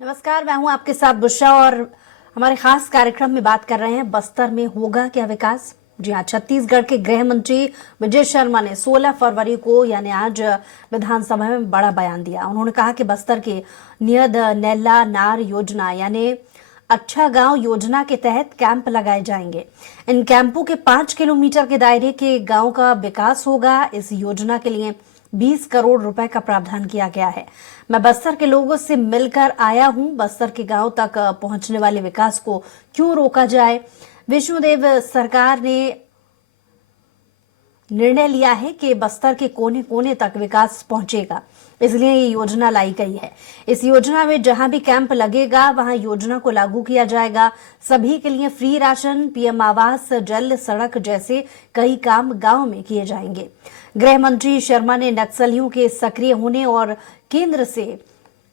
नमस्कार, मैं हूं आपके साथ बुशरा और हमारे खास कार्यक्रम में बात कर रहे हैं बस्तर में होगा क्या विकास। जी हां, छत्तीसगढ़ के गृह मंत्री विजय शर्मा ने 16 फरवरी को यानी आज विधानसभा में बड़ा बयान दिया। उन्होंने कहा कि बस्तर के नियद नैला नार योजना यानी अच्छा गांव योजना के तहत कैंप लगाए जाएंगे। इन कैंपों के 5 किलोमीटर के दायरे के गांव का विकास होगा। इस योजना के लिए 20 करोड़ रुपए का प्रावधान किया गया है। मैं बस्तर के लोगों से मिलकर आया हूं। बस्तर के गांव तक पहुंचने वाले विकास को क्यों रोका जाए। विष्णुदेव सरकार ने निर्णय लिया है कि बस्तर के कोने कोने तक विकास पहुंचेगा, इसलिए ये योजना लाई गई है। इस योजना में जहां भी कैंप लगेगा वहां योजना को लागू किया जाएगा। सभी के लिए फ्री राशन, पीएम आवास, जल, सड़क जैसे कई काम गांव में किए जाएंगे। गृह मंत्री शर्मा ने नक्सलियों के सक्रिय होने और केंद्र से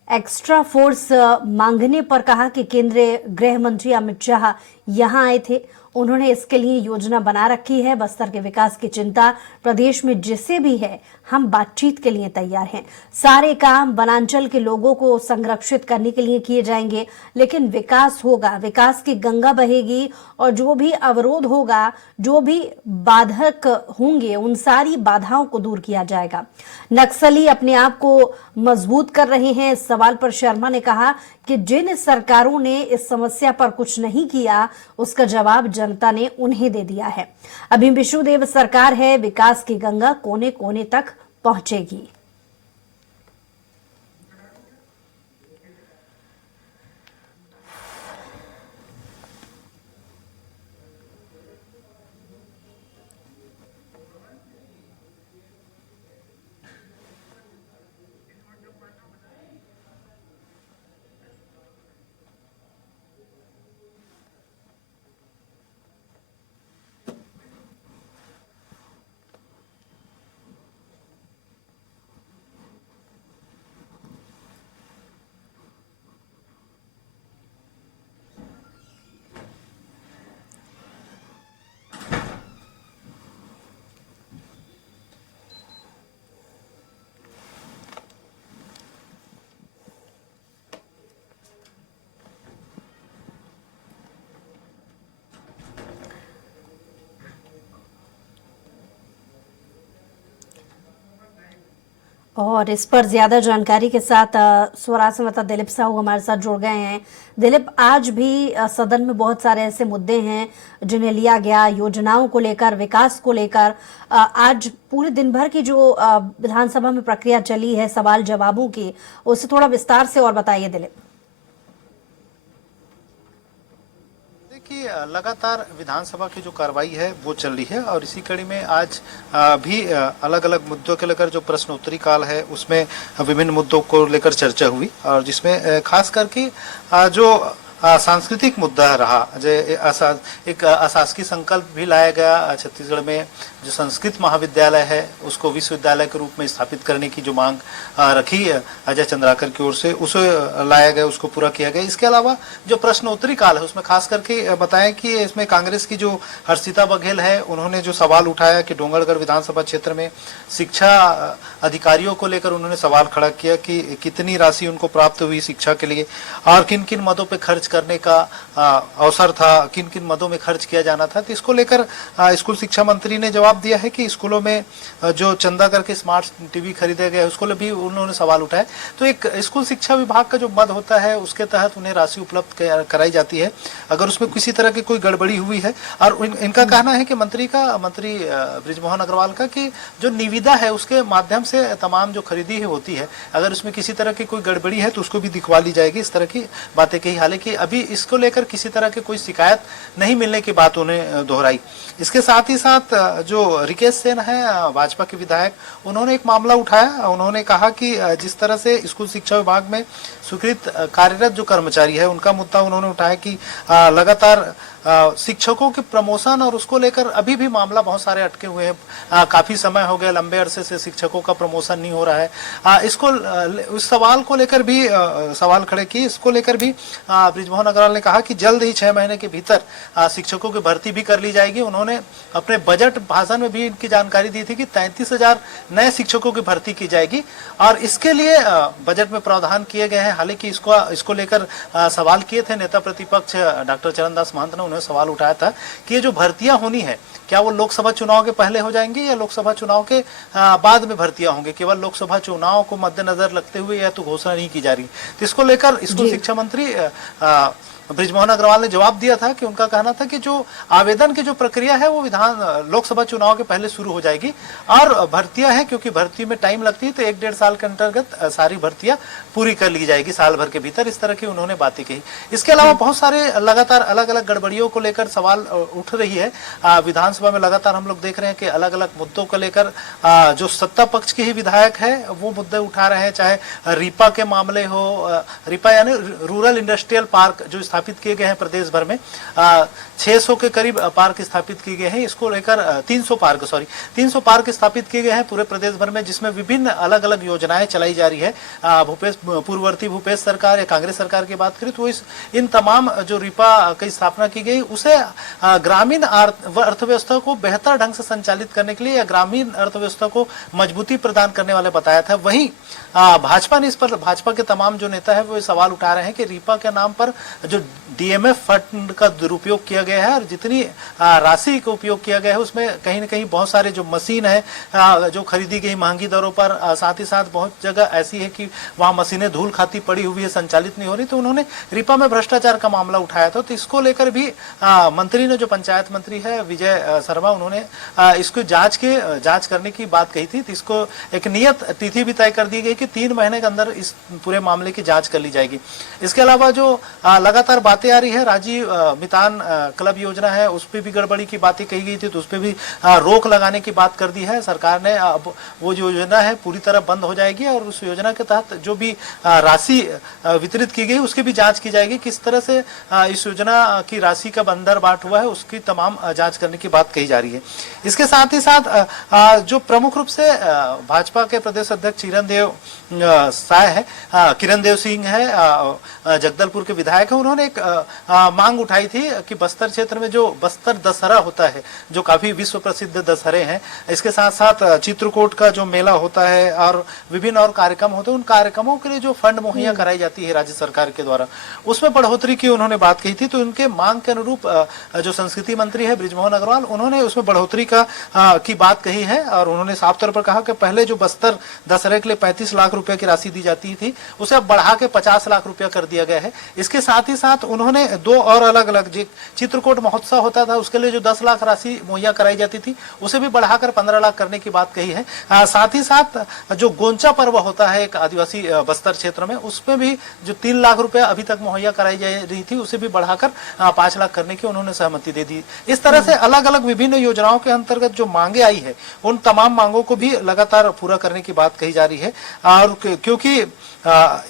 एक्स्ट्रा फोर्स मांगने पर कहा कि केंद्रीय गृह मंत्री अमित शाह यहां आए थे। उन्होंने इसके लिए योजना बना रखी है। बस्तर के विकास की चिंता प्रदेश में जिसे भी है, हम बातचीत के लिए तैयार हैं। सारे काम वनांचल के लोगों को संरक्षित करने के लिए किए जाएंगे, लेकिन विकास होगा, विकास की गंगा बहेगी और जो भी अवरोध होगा, जो भी बाधक होंगे, उन सारी बाधाओं को दूर किया जाएगा। नक्सली अपने आप को मजबूत कर रहे हैं। इस सवाल पर शर्मा ने कहा कि जिन सरकारों ने इस समस्या पर कुछ नहीं किया, उसका जवाब जनता ने उन्हें दे दिया है। अभी विष्णुदेव सरकार है, विकास की गंगा कोने कोने तक पहुंचेगी। और इस पर ज्यादा जानकारी के साथ स्वराज संवाददाता दिलीप साहू हमारे साथ जुड़ गए हैं। दिलीप, आज भी सदन में बहुत सारे ऐसे मुद्दे हैं जिन्हें लिया गया, योजनाओं को लेकर, विकास को लेकर। आज पूरे दिन भर की जो विधानसभा में प्रक्रिया चली है सवाल जवाबों की, उससे थोड़ा विस्तार से और बताइए दिलीप। कि लगातार विधानसभा की जो कार्रवाई है वो चल रही है और इसी कड़ी में आज भी अलग अलग मुद्दों के लेकर जो प्रश्नोत्तरी काल है उसमें विभिन्न मुद्दों को लेकर चर्चा हुई और जिसमें खास करके जो सांस्कृतिक मुद्दा रहा, जो एक अशासकीय संकल्प भी लाया गया। छत्तीसगढ़ में जो संस्कृत महाविद्यालय है उसको विश्वविद्यालय के रूप में स्थापित करने की जो मांग रखी अजय चंद्राकर की ओर से, उसे लाया गया, उसको पूरा किया गया। इसके अलावा जो प्रश्नोत्तरी काल है उसमें खास करके बताया कि इसमें कांग्रेस की जो हर्षिता बघेल है, उन्होंने जो सवाल उठाया कि डोंगरगढ़ विधानसभा क्षेत्र में शिक्षा अधिकारियों को लेकर उन्होंने सवाल खड़ा किया कि कितनी राशि उनको प्राप्त हुई शिक्षा के लिए और किन किन मदों पर खर्च करने का अवसर था, किन किन मदों में खर्च किया जाना था। तो इसको लेकर स्कूल शिक्षा मंत्री ने जवाब दिया है कि स्कूलों में जो चंदा करके स्मार्ट टीवी खरीदे गए उसको भी उन्होंने सवाल उठाए। तो एक स्कूल शिक्षा विभाग का जो मद होता है उसके तहत उन्हें राशि उपलब्ध कराई जाती है अगर उसमें किसी तरह की कोई गड़बड़ी हुई है। और इनका कहना है कि मंत्री बृजमोहन अग्रवाल का कि जो निविदा है उसके माध्यम से तमाम जो खरीदी होती है, अगर उसमें किसी तरह की कोई गड़बड़ी है तो उसको भी दिखवा ली जाएगी। इस तरह की बातें कही। हालांकि अभी इसको लेकर किसी तरह की कोई शिकायत नहीं मिलने की बात उन्हें दोहराई। इसके साथ ही साथ जो रिकेश सेन है भाजपा के विधायक, उन्होंने एक मामला उठाया। उन्होंने कहा कि जिस तरह से स्कूल शिक्षा विभाग में स्वीकृत कार्यरत जो कर्मचारी है उनका मुद्दा उन्होंने उठाया कि लगातार शिक्षकों के प्रमोशन और उसको लेकर अभी भी मामला बहुत सारे अटके हुए हैं। काफी समय हो गया, लंबे अरसे से शिक्षकों का प्रमोशन नहीं हो रहा है। इसको उस सवाल को लेकर भी सवाल खड़े किए। इसको लेकर भी बृजमोहन अग्रवाल ने कहा कि जल्द ही 6 महीने के भीतर शिक्षकों की भर्ती भी कर ली जाएगी। उन्होंने अपने बजट भाषण में भी इनकी जानकारी दी थी कि 33,000 नए शिक्षकों की भर्ती की जाएगी और इसके लिए बजट में प्रावधान किए गए हैं। हालांकि इसको लेकर सवाल किए थे नेता प्रतिपक्ष डॉक्टर चरणदास महंत ने, उन्हें सवाल उठाया था कि ये जो भर्तियां होनी है क्या वो लोकसभा चुनाव के पहले हो जाएंगी या लोकसभा चुनाव के बाद में भर्तियां होंगी। केवल लोकसभा चुनाव को मद्देनजर रखते हुए यह तो घोषणा नहीं की जा रही। तो इसको लेकर इसको शिक्षा मंत्री बृजमोहन अग्रवाल ने जवाब दिया था कि उनका कहना था कि जो आवेदन की जो प्रक्रिया है वो लोकसभा चुनाव के पहले शुरू हो जाएगी और भर्तियां हैं, क्योंकि भर्ती में टाइम लगती है तो 1-1.5 साल के अंतर्गत सारी भर्तियां पूरी कर ली जाएगी साल भर के भीतर। इस तरह की उन्होंने बातें कही। इसके अलावा बहुत सारे लगातार अलग अलग गड़बड़ियों को लेकर सवाल उठ रही है। विधानसभा में लगातार हम लोग देख रहे हैं कि अलग अलग मुद्दों को लेकर जो सत्ता पक्ष के ही विधायक है वो मुद्दे उठा रहे हैं, चाहे रीपा के मामले हो। रीपा यानी रूरल इंडस्ट्रियल पार्क जो स्थापित किए गए हैं प्रदेश भर में, 600 के करीब पार्क स्थापित किए गए हैं। इसको लेकर 300 पार्क स्थापित किए गए हैं पूरे प्रदेश भर में, जिसमें विभिन्न अलग अलग योजनाएं चलाई जा रही है। पूर्ववर्ती भूपेश सरकार या कांग्रेस सरकार की बात करें तो इन तमाम जो रीपा की स्थापना की गई उसे ग्रामीण अर्थव्यवस्था को बेहतर ढंग से संचालित करने के लिए या ग्रामीण अर्थव्यवस्था को मजबूती प्रदान करने वाले बताया था। वहीं भाजपा ने इस पर, भाजपा के तमाम जो नेता है वो सवाल उठा रहे हैं कि रीपा के नाम पर जो डीएमएफ फंड का दुरुपयोग किया गया है और जितनी राशि का उपयोग किया गया है उसमें कहीं न कहीं बहुत सारे जो मशीन है जो खरीदी गई महंगी दरों पर, साथ ही साथ बहुत जगह ऐसी है कि वहां मशीनें धूल खाती पड़ी हुई है, संचालित नहीं हो रही। तो उन्होंने रीपा में भ्रष्टाचार का मामला उठाया था। तो इसको लेकर भी मंत्री ने, जो पंचायत मंत्री है विजय शर्मा, उन्होंने इसको जांच करने की बात कही थी। तो इसको एक नियत तिथि भी तय कर दी गई कि 3 महीने के अंदर इस पूरे मामले की जांच कर ली जाएगी। इसके अलावा जो लगातार बातें आ रही है, राजीव मितान क्लब योजना है, उस पर भी गड़बड़ी की बातें कही गई थी, तो उस पर भी रोक लगाने की बात कर दी है सरकार ने। अब वो जो योजना है पूरी तरह बंद हो जाएगी और उस योजना के तहत जो भी राशि वितरित की गई उसकी भी जांच की जाएगी। किस तरह से इस योजना की राशि का बंदर बाट हुआ है उसकी तमाम जांच करने की बात कही जा रही है। इसके साथ ही साथ जो प्रमुख रूप से भाजपा के प्रदेश अध्यक्ष किरण देव सिंह है, जगदलपुर के विधायक है, उन्होंने एक मांग उठाई थी कि बस्तर क्षेत्र में जो बस्तर दशहरा होता है, जो काफी विश्व प्रसिद्ध दशहरे हैं, इसके साथ साथ चित्रकूट का जो मेला होता है और विभिन्न और कार्यक्रम होते हैं, उन कार्यक्रमों के लिए जो फंड मुहैया कराई जाती है राज्य सरकार के द्वारा, उसमें बढ़ोतरी की उन्होंने बात कही थी। तो उनके मांग के अनुरूप जो संस्कृति मंत्री है बृजमोहन अग्रवाल, उन्होंने उसमें बढ़ोतरी की बात कही है और उन्होंने साफ तौर पर कहा कि पहले जो बस्तर दशहरे के लिए 35 लाख रुपए की राशि दी जाती थी उसे अब बढ़ा के 50 लाख रुपया कर दिया गया है। इसके साथ ही साथ उन्होंने 2 और अलग अलग चित्रकूट महोत्सव होता था उसके लिए जो 10 लाख राशि मुहैया कराई जाती थी उसे भी बढ़ाकर 15 लाख करने की बात कही है। साथ ही साथ जो गोंचा पर्व होता है एक आदिवासी बस्तर क्षेत्र में, उसमें भी जो 3 लाख रुपया अभी तक मुहैया कराई जा रही थी उसे भी बढ़ाकर 5 लाख करने की उन्होंने सहमति दे दी। इस तरह से अलग अलग विभिन्न योजनाओं के अंतर्गत जो मांगे आई है उन तमाम मांगों को भी लगातार पूरा करने की बात कही जा रही है। और क्योंकि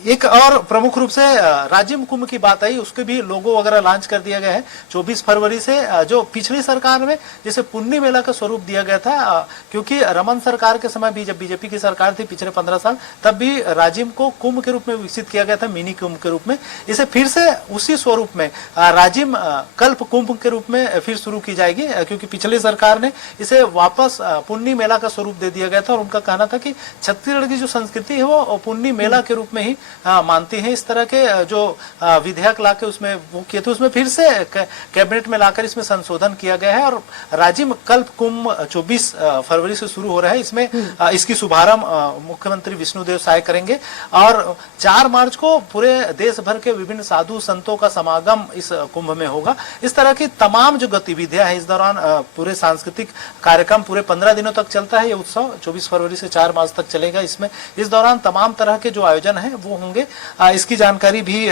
एक और प्रमुख रूप से राज्य कुंभ की बात आई, उसके भी लोगो वगैरह लॉन्च कर दिया गया है 24 फरवरी से। जो पिछली सरकार में जैसे पुन्नी मेला का स्वरूप दिया गया था, क्योंकि रमन सरकार के समय भी जब बीजेपी की सरकार थी पिछले 15 साल, तब भी राजिम को कुंभ के रूप में विकसित किया गया था, मिनी कुंभ के रूप में। इसे फिर से उसी स्वरूप में राजिम कल्प कुंभ के रूप में फिर शुरू की जाएगी, क्योंकि पिछली सरकार ने इसे वापस पुन्नी मेला का स्वरूप दे दिया गया था और उनका कहना था कि छत्तीसगढ़ की जो संस्कृति है वो पुन्नी मेला के रूप में ही मानती है। इस तरह के जो विधेयक लाके उसमें वो किए थे, उसमें फिर से कैबिनेट में लाकर इसमें संशोधन किया गया है और राजिम कल्प कुंभ 24 फरवरी से शुरू हो रहा है। इसमें इसकी शुभारंभ मुख्यमंत्री विष्णुदेव साय करेंगे और 4 मार्च को पूरे देश भर के विभिन्न साधु संतों का समागम इस कुंभ में होगा। इस तरह की तमाम जो गतिविधियां हैं इस दौरान पूरे सांस्कृतिक कार्यक्रम पूरे 15 दिनों तक चलता है। ये उत्सव 24 फरवरी से 4 मार्च तक चलेगा। इस दौरान तमाम तरह के जो आयोजन है वो होंगे, इसकी जानकारी भी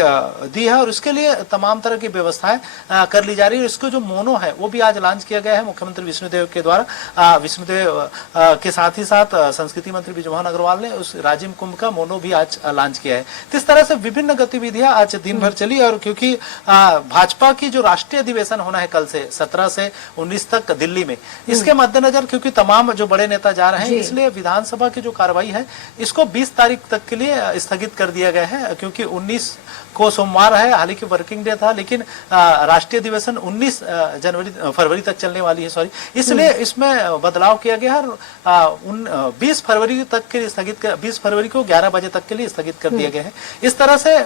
दी है और इसके लिए तमाम तरह की व्यवस्थाएं कर ली जा रही है। इसको जो मोनो है वो भी आज लॉन्च किया गया है मुख्यमंत्री विष्णुदेव के द्वारा। विष्णुदेव के साथ ही साथ संस्कृति मंत्री बृजमोहन अग्रवाल ने उस राजिम कुंभ का मोनो भी आज लॉन्च किया है। तो इस तरह से विभिन्न गतिविधियां आज दिन भर चली। और क्योंकि भाजपा की जो राष्ट्रीय अधिवेशन होना है कल से 17 से 19 तक दिल्ली में, इसके मद्देनजर क्योंकि तमाम जो बड़े नेता जा रहे हैं, इसलिए विधानसभा की जो कार्रवाई है इसको 20 तारीख तक के लिए स्थगित कर दिया गया है। क्योंकि 19 को सोमवार है, हालांकि वर्किंग डे था, लेकिन राष्ट्रीय अधिवेशन 19 फरवरी तक चलने वाली है, सॉरी, इसलिए इसमें बदलाव किया गया है। 20 फरवरी तक के लिए स्थगित, 20 फरवरी को 11 बजे तक के लिए स्थगित कर दिया गया है। इस तरह से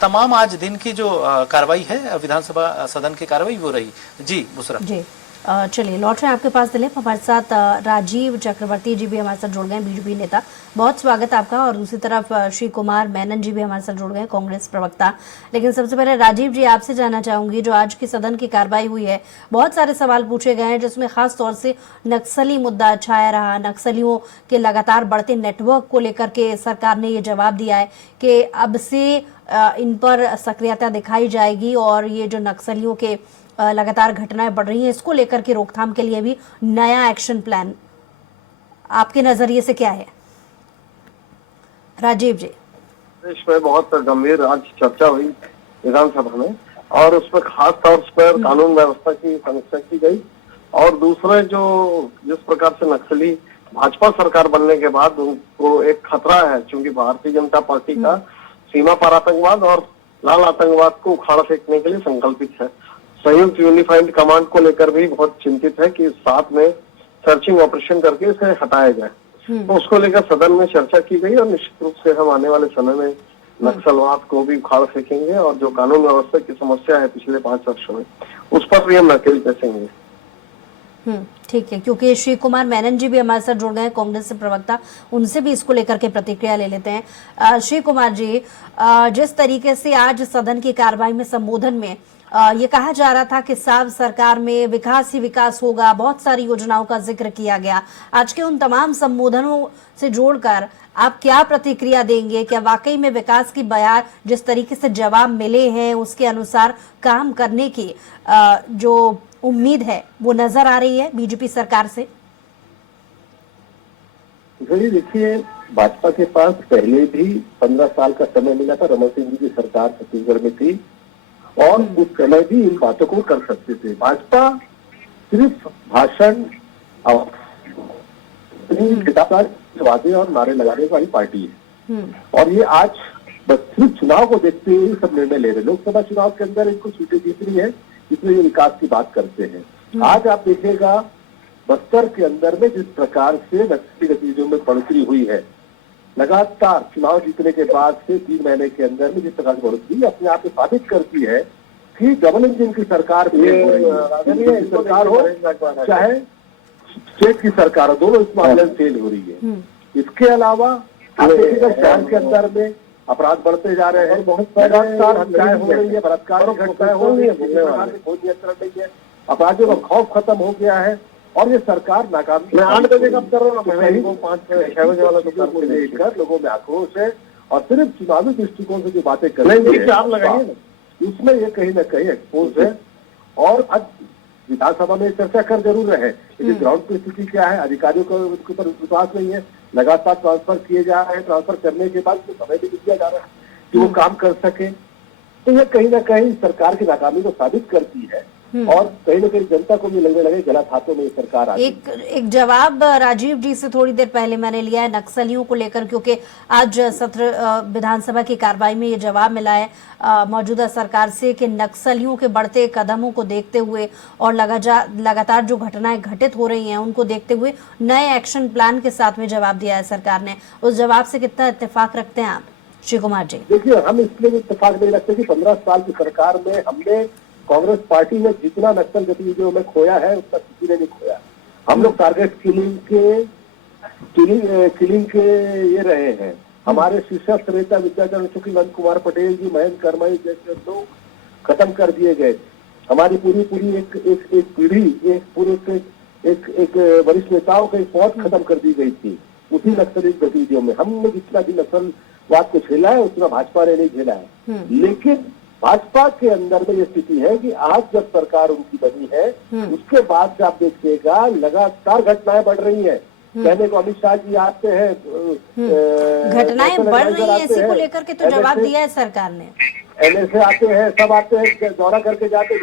तमाम आज दिन की जो कार्रवाई है विधानसभा सदन की कार्रवाई वो रही। जी बुसरा जी, चलिए लौट रहे हैं आपके पास दिलीप। हमारे साथ राजीव चक्रवर्ती जी भी हमारे साथ जुड़ गए, बीजेपी नेता, बहुत स्वागत आपका। और दूसरी तरफ श्री कुमार मेनन जी भी हमारे साथ जुड़ गए, कांग्रेस प्रवक्ता। लेकिन सबसे पहले राजीव जी आपसे जानना चाहूंगी, जो आज की सदन की कार्रवाई हुई है, बहुत सारे सवाल पूछे गए हैं, जिसमें खास तौर से नक्सली मुद्दा छाया रहा। नक्सलियों के लगातार बढ़ते नेटवर्क को लेकर के सरकार ने ये जवाब दिया है कि अब से इन पर सक्रियता दिखाई जाएगी और ये जो नक्सलियों के लगातार घटनाएं बढ़ रही हैं, इसको लेकर के रोकथाम के लिए भी नया एक्शन प्लान आपके नजरिए से क्या है? राजीव जी। देश में बहुत गंभीर आज चर्चा हुई विधानसभा में, और उसमें खास तौर पर कानून व्यवस्था की समीक्षा की गई। और दूसरे जो जिस प्रकार से नक्सली भाजपा सरकार बनने के बाद उनको एक खतरा है, क्योंकि भारतीय जनता पार्टी का सीमा पार आतंकवाद और लाल आतंकवाद को उखाड़ फेंकने के लिए संकल्पित है। संयुक्त यूनिफाइड कमांड को लेकर भी बहुत चिंतित है कि साथ में सर्चिंग ऑपरेशन करके इसे हटाया जाए। तो उसको लेकर सदन में चर्चा की गई, और निश्चित रूप से हम आने वाले समय में नक्सलवाद को भी उखाड़ फेंकेंगे, और जो कानून व्यवस्था की समस्या है पिछले 5 वर्षों में, उस पर भी हम नकेल कसेंगे। ठीक है, क्योंकि श्री कुमार मेनन जी भी हमारे साथ जुड़ गए हैं, कांग्रेस से प्रवक्ता, उनसे भी इसको लेकर के प्रतिक्रिया ले लेते हैं। श्री कुमार जी, जिस तरीके से आज सदन की कार्रवाई में संबोधन में ये कहा जा रहा था कि साफ सरकार में विकास ही विकास होगा, बहुत सारी योजनाओं का जिक्र किया गया, आज के उन तमाम संबोधनों से जोड़कर आप क्या प्रतिक्रिया देंगे? क्या वाकई में विकास की बयान जिस तरीके से जवाब मिले हैं उसके अनुसार काम करने की जो उम्मीद है वो नजर आ रही है बीजेपी सरकार से? देखिए, भाजपा के पास पहले भी 15 साल का समय मिला था, रमन सिंह जी की सरकार छत्तीसगढ़ में थी, और उस समय भी इन बातों को कर सकते थे। भाजपा सिर्फ भाषण और वादे और नारे लगाने वाली पार्टी है, और ये आज बस सिर्फ चुनाव को देखते हुए सब निर्णय ले रहे। लोकसभा चुनाव के अंदर इनको सीटें जीतनी है, इसलिए ये विकास की बात करते हैं। आज आप देखिएगा बस्तर के अंदर में जिस प्रकार से नक्सली गतिविधियों में बढ़ोतरी हुई है, लगातार चुनाव जीतने के बाद से 3 महीने के अंदर में जिस प्रकार की बढ़ोतरी अपने आप को साबित करती है कि डबल इंजन की सरकार सरकार हो चाहे स्टेट की सरकार हो, दोनों इस मामले में फेल हो रही है। इसके अलावा आप देखिएगा शहर के अंदर में अपराध बढ़ते जा रहे हैं, लगातार हत्याएं हो रही है, बलात्कार की घटनाएं हो रही है, कोई नियंत्रण नहीं है, अपराधियों का खौफ खत्म हो गया है, और ये सरकार नाकामी। मैं 8 बजे कब कर रहा हूँ, 5-6 बजे वाला तो लेकर लोगों में आक्रोश है, और सिर्फ चुनावी दृष्टिकोण से जो बातें कर रहे हैं उसमें ये कहीं ना कहीं एक्सपोज है। और अब विधानसभा में चर्चा कर जरूर रहे, लेकिन ग्राउंड की स्थिति क्या है, अधिकारियों को उसके ऊपर विश्वास नहीं है, लगातार ट्रांसफर किए जा रहे हैं, ट्रांसफर करने के बाद समय भी दिया जा रहा है कि वो काम कर सके। तो ये कहीं ना कहीं सरकार की नाकामी को साबित करती है, और कहीं ना कहीं जनता को भी लगने लगे गलत हाथों में सरकार आ गई। एक जवाब राजीव जी से थोड़ी देर पहले मैंने लिया है नक्सलियों को लेकर, क्योंकि आज सत्र विधानसभा की कार्रवाई में ये जवाब मिला है मौजूदा सरकार से कि नक्सलियों के बढ़ते कदमों को देखते हुए और लगातार जो घटनाएं घटित हो रही हैं उनको देखते हुए नए एक्शन प्लान के साथ में जवाब दिया है सरकार ने। उस जवाब से कितना इत्तेफाक रखते हैं आप श्री कुमार जी? देखिए, हम इसलिए इत्तेफाक नहीं रखते कि 15 साल की सरकार में हमने कांग्रेस पार्टी ने जितना नक्सल गतिविधियों में खोया है उतना किसी ने नहीं खोया। हम लोग टारगेट किलिंग के ये रहे हैं। हमारे शीर्षस्थ नेता विद्याचरण शुक्ल, नंद कुमार पटेल जी, महेंद्र कर्मई जैसे लोग खत्म कर दिए गए। हमारी पूरी एक पीढ़ी, एक वरिष्ठ नेताओं की फौज खत्म कर दी गई थी उसी नक्सली गतिविधियों में। हमने जितना भी नक्सलवाद को झेला है उतना भाजपा ने नहीं झेला है, लेकिन भाजपा के अंदर में ये स्थिति है कि आज जब सरकार उनकी बनी है उसके बाद से आप देखिएगा लगातार घटनाएं बढ़ रही हैं। कहने को अमित शाह जी आते हैं, घटनाएं बढ़ रही हैं, इसी को लेकर के तो जवाब दिया है सरकार ने। NSA आते हैं, सब आते हैं, दौरा करके जाते हैं,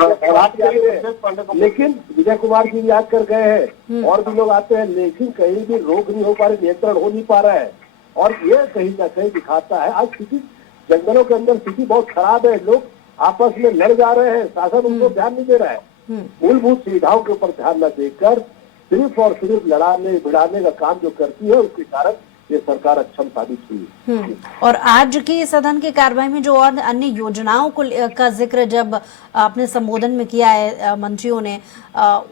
लेकिन विजय कुमार जी याद कर गए हैं और भी लोग आते हैं, लेकिन कहीं भी रोक नहीं हो पा रही, नियंत्रण हो नहीं पा रहा है। और ये कहीं ना कहीं दिखाता है आज स्थिति जंगलों के अंदर स्थिति बहुत खराब है। लोग आपस में लड़ जा रहे हैं, शासन उनको ध्यान नहीं दे रहा है। मूलभूत सुविधाओं के ऊपर ध्यान न देकर सिर्फ और सिर्फ लड़ाने भिड़ाने का काम जो करती है, उसके कारण ये सरकार अक्षम साबित हुई। और आज की सदन की कार्रवाई में जो और अन्य योजनाओं को का जिक्र जब आपने संबोधन में किया है मंत्रियों ने,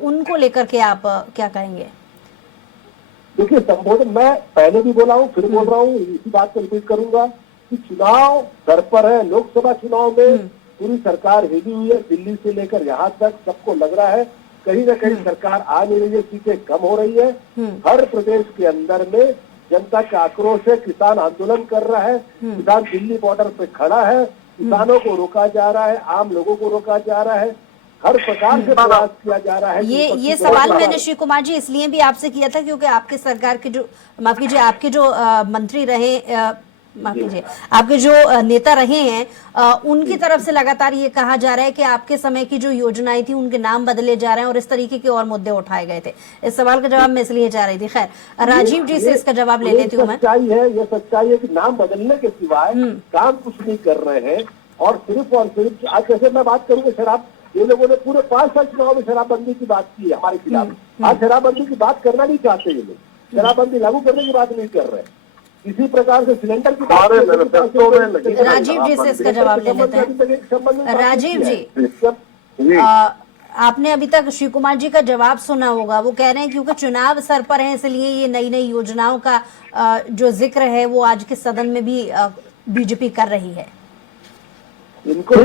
उनको लेकर के आप क्या कहेंगे? देखिए, संबोधन मैं पहले भी बोला हूँ, फिर बोल रहा हूँ, इसी बात को रिपीट करूंगा कि चुनाव दर पर है। लोकसभा चुनाव में पूरी सरकार हिली हुई है, दिल्ली से लेकर यहाँ तक सबको लग रहा है कहीं ना कहीं सरकार आ नहीं रही है, सीटें कम हो रही है। हर प्रदेश के अंदर में जनता का आक्रोश है, किसान आंदोलन कर रहा है, किसान दिल्ली बॉर्डर पे खड़ा है, किसानों को रोका जा रहा है, आम लोगों को रोका जा रहा है, हर प्रकार से प्रयास किया जा रहा है। ये सवाल मैंने श्री कुमार जी इसलिए भी आपसे किया था क्योंकि आपके सरकार के जो माफ कीजिए आपके जो मंत्री रहे माफ कीजिए आपके जो नेता रहे हैं उनकी तरफ से लगातार ये कहा जा रहा है कि आपके समय की जो योजनाएं थी उनके नाम बदले जा रहे हैं और इस तरीके के और मुद्दे उठाए गए थे। इस सवाल का जवाब मैं इसलिए चाह रही थी। खैर, राजीव जी से इसका जवाब ले लेती हूँ मैं। ये सच्चाई है कि नाम बदलने के सिवाय काम कुछ नहीं कर रहे हैं और सिर्फ आज जैसे मैं बात करूंगा शराब, ये लोगों ने पूरे 5 साल चुनाव में शराबबंदी की बात की है हमारे खिलाफ। आज शराबबंदी की बात करना नहीं चाहते ये लोग, शराबबंदी लागू करने की बात नहीं कर रहे। इसी प्रकार से सिलेंडर की बात राजीव जी से इसका जवाब ले लेते हैं। राजीव जी, आपने अभी तक श्री कुमार जी का जवाब सुना होगा। वो कह रहे हैं क्योंकि चुनाव सर पर है इसलिए ये नई नई योजनाओं का जो जिक्र है वो आज के सदन में भी बीजेपी कर रही है। इनको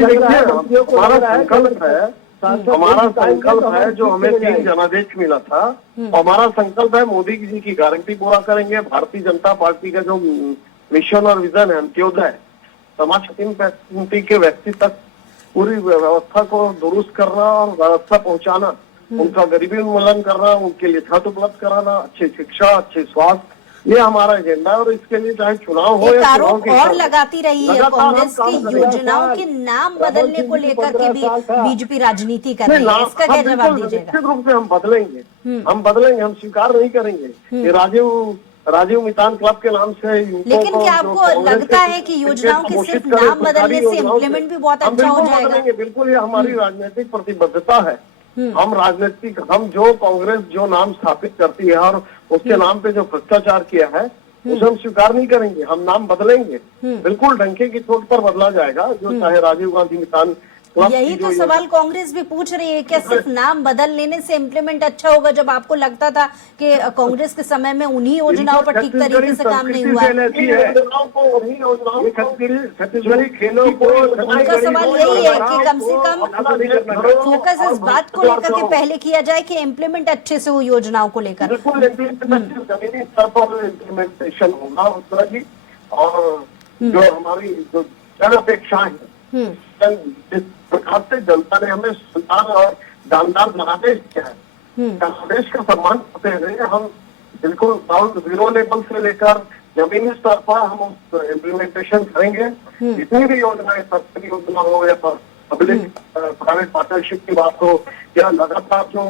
हमारा संकल्प है जो हमें 3 जनादेश मिला था, हमारा संकल्प है मोदी जी की गारंटी पूरा करेंगे। भारतीय जनता पार्टी का जो मिशन और विजन है अंत्योदय, समाज की 3 के व्यक्ति तक पूरी व्यवस्था को दुरुस्त करना और व्यवस्था पहुंचाना, उनका गरीबी उन्मूलन करना, उनके लिए छत उपलब्ध कराना, अच्छी शिक्षा, अच्छे स्वास्थ्य, ये हमारा एजेंडा है। और इसके लिए चाहे चुनाव हो या आरोप और लगाती रही है कांग्रेस की योजनाओं के नाम बदलने को लेकर के भी बीजेपी राजनीति कर रही है, इसका क्या जवाब दीजिएगा? निश्चित रूप से हम बदलेंगे, हम स्वीकार नहीं करेंगे कि राजीव मितान क्लब के नाम से। लेकिन क्या आपको लगता है कि योजनाओं के सिर्फ नाम बदलने से इम्प्लीमेंट भी बहुत अच्छा हो जाएगा? बिल्कुल, ये हमारी राजनीतिक प्रतिबद्धता है। हम जो कांग्रेस जो नाम स्थापित करती है और उसके नाम पे जो भ्रष्टाचार किया है उसे हम स्वीकार नहीं करेंगे। हम नाम बदलेंगे, बिल्कुल डंके की चोट पर बदला जाएगा। जो चाहे राजीव गांधी मितान, यही तो सवाल कांग्रेस भी पूछ रही है, क्या सिर्फ नाम बदल लेने से इम्प्लीमेंट अच्छा होगा? जब आपको लगता था कि कांग्रेस के समय में उन्हीं योजनाओं पर ठीक तरीके से काम नहीं हुआ। उनका सवाल यही है कि कम से कम फोकस इस बात को लेकर के पहले किया जाए कि इम्प्लीमेंट अच्छे से हो योजनाओं को लेकर। इम्प्लीमेंटेशन होगा उस तरह की, और जो हमारी जो जन अपेक्षाएं हैं, जिस प्रकार से जनता ने हमें सुधार और जानदार जनादेश किया है, जनादेश का सम्मान करते हुए हम बिल्कुल ग्राउंड जीरो लेवल से लेकर जमीनी स्तर पर हम उस इम्प्लीमेंटेशन करेंगे। जितनी भी योजनाएं, सरकारी योजना हो या पब्लिक प्राइवेट पार्टनरशिप की बात हो या लगातार जो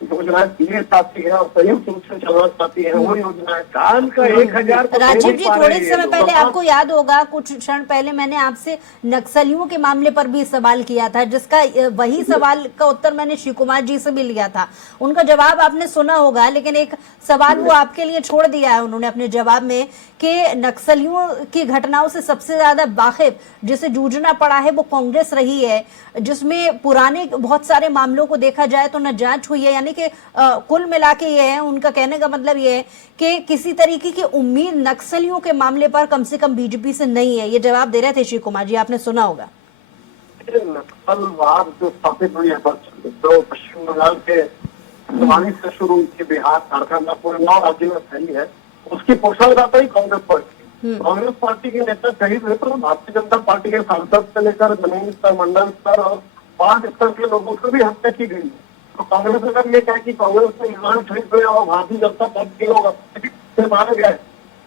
योजनाएं दिए चाहती है और संयुक्त रूप से चलना चाहती है, वो योजनाएं साल का 1000। राजीव जी, थोड़े समय पहले आपको याद होगा, कुछ क्षण पहले मैंने आपसे नक्सलियों के मामले पर भी सवाल किया था, जिसका वही सवाल का उत्तर मैंने श्री कुमार जी से भी लिया था। उनका जवाब आपने सुना होगा, लेकिन एक सवाल वो आपके लिए छोड़ दिया है उन्होंने अपने जवाब में कि नक्सलियों की घटनाओं से सबसे ज्यादा वाकिफ जिसे जूझना पड़ा है वो कांग्रेस रही है, जिसमें पुराने बहुत सारे मामलों को देखा जाए तो न जांच हुई है। यानी कि कुल मिला के ये है, उनका कहने का मतलब ये है कि किसी तरीके की उम्मीद नक्सलियों के मामले पर कम से कम बीजेपी से नहीं है। ये जवाब दे रहे थे श्री कुमार जी, आपने सुना होगा। नक्सलवाद जो स्थापित हुई है तो पश्चिम बंगाल के शिवानी से शुरू हुई, बिहार, झारखंड, पूरे 9 राज्यों में फैली है, उसकी पोषणदाता ही कांग्रेस पार्टी। कांग्रेस पार्टी के नेता शहीद हुए तो भारतीय जनता पार्टी के सांसद से लेकर जमीन स्तर, मंडल स्तर और पांच स्तर के लोगों को भी हत्या की गई। तो कांग्रेस अगर ये कहे कि कांग्रेस में ईरान शहीद हुए और भारतीय जनता पार्टी के लोग से मारे गए,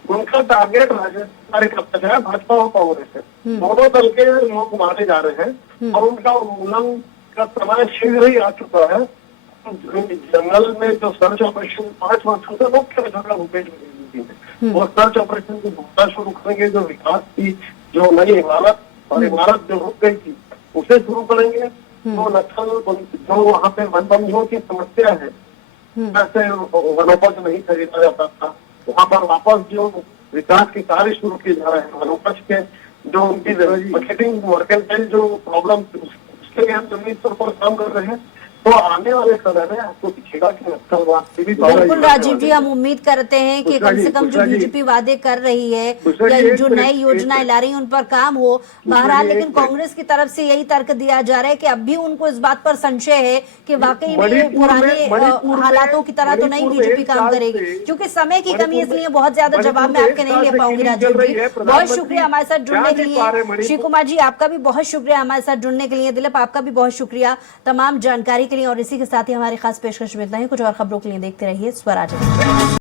उनका टारगेट राज्य कार्यकर्ता है भाजपा और कांग्रेस है, दोनों दल के लोग मारे जा रहे हैं और उनका उन्मूलन का समय शीघ्र ही आ चुका है। जंगल में जो सर्च ऑपरेशन 5 वर्षों से मुख्य रखा भूपेश बघेल जी वो सर्च ऑपरेशन की भूमिका शुरू करेंगे। जो विकास की जो नई इमारत और इमारत जो रुक गई थी उसे शुरू करेंगे। तो नक्सल जो वहाँ पे वन बंधुओं की समस्या है, ऐसे वनोपज नहीं खरीदा जाता था, वहाँ पर वापस जो विकास के कार्य शुरू किए जा रहे हैं, वनोपज के जो उनकी मार्केटिंग मर्केंटाइल जो प्रॉब्लम उसके लिए हम जमीन स्तर पर काम कर रहे हैं। तो आने वाले समय में आपको दिखेगा कि नक्सलवाद से भी बिल्कुल राजीव जी, हम उम्मीद करते हैं कि कम से कम जो बीजेपी वादे कर रही है या जो नई योजनाएं ला रही है उन पर काम हो। बहरहाल लेकिन कांग्रेस की तरफ से यही तर्क दिया जा रहा है कि अब भी उनको इस बात पर संशय है कि वाकई में पुराने हालातों की तरह तो नहीं बीजेपी काम करेगी, क्योंकि समय की कमी, इसलिए बहुत ज्यादा जवाब मैं आपके नहीं ले पाऊंगी। राजीव जी बहुत शुक्रिया हमारे साथ जुड़ने के लिए। श्री कुमार जी आपका भी बहुत शुक्रिया हमारे साथ जुड़ने के लिए। दिलीप आपका भी बहुत शुक्रिया तमाम जानकारी के लिए। और इसी के साथ ही हमारी खास पेशकश में इतना ही। कुछ और खबरों के लिए देखते रहिए स्वराज।